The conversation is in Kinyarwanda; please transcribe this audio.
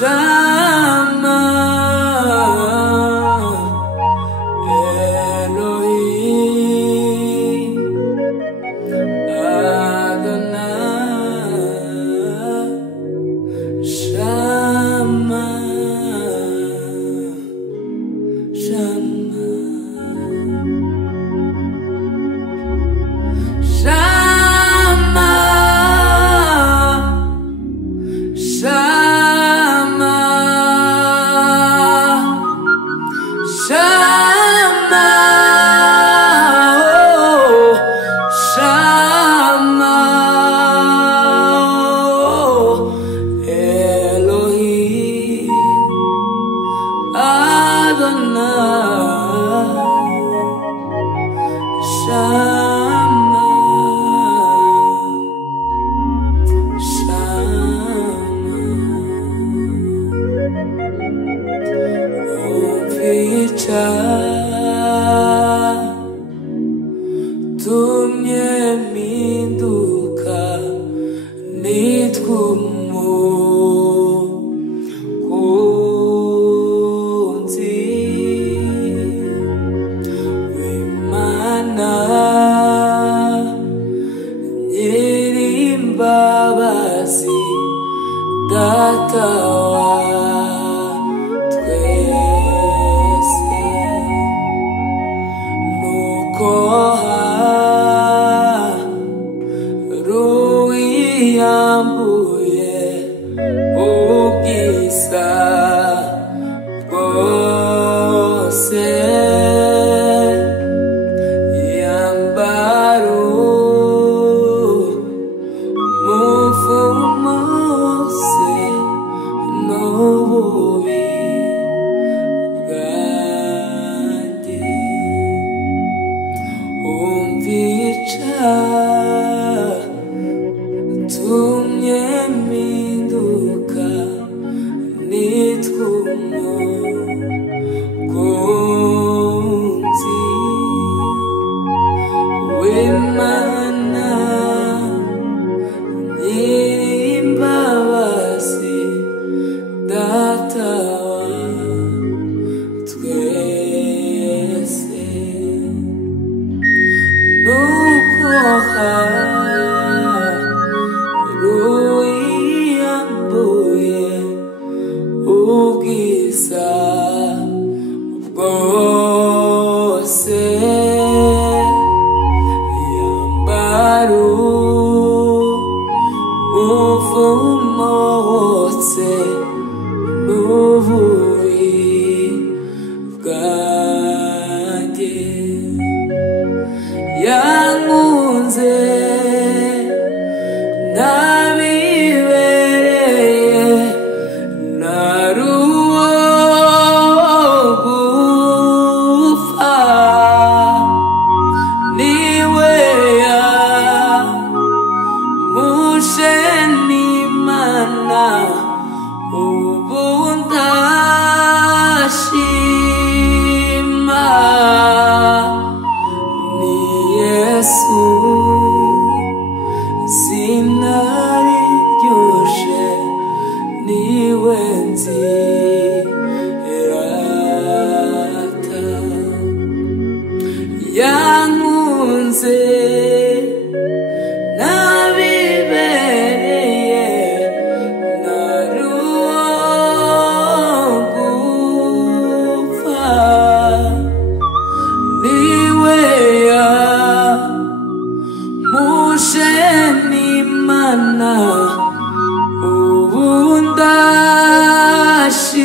Shama Elohim Adonai Shama Shama Shama Shama Shama oh Shama oh Elohim Adonai Shama Shama Umficha tumye mpinduka nitwa umukunzi w'Imana Nyirimbabazi Data wa twese nuko ruwiyambuye ubwiza bwose yambara umuvumo wose n'ububi bwanjye umvica tumye mpinduka nitwa umukunzi w'Imana Nyirimbabazi Data wa twese nuko ruwiyambuye ubwiza bwose yambara umuvumo wose n'ububi bwanjye yankunze nabibereye nari uwo gupfa niwe yamushe n'Imana ubu ndashima ni Yesu sinari ryoshe niwe nzirata yankunze nabibereye nari uwo gupfa niwe yamushe n'Imana ubu ndashima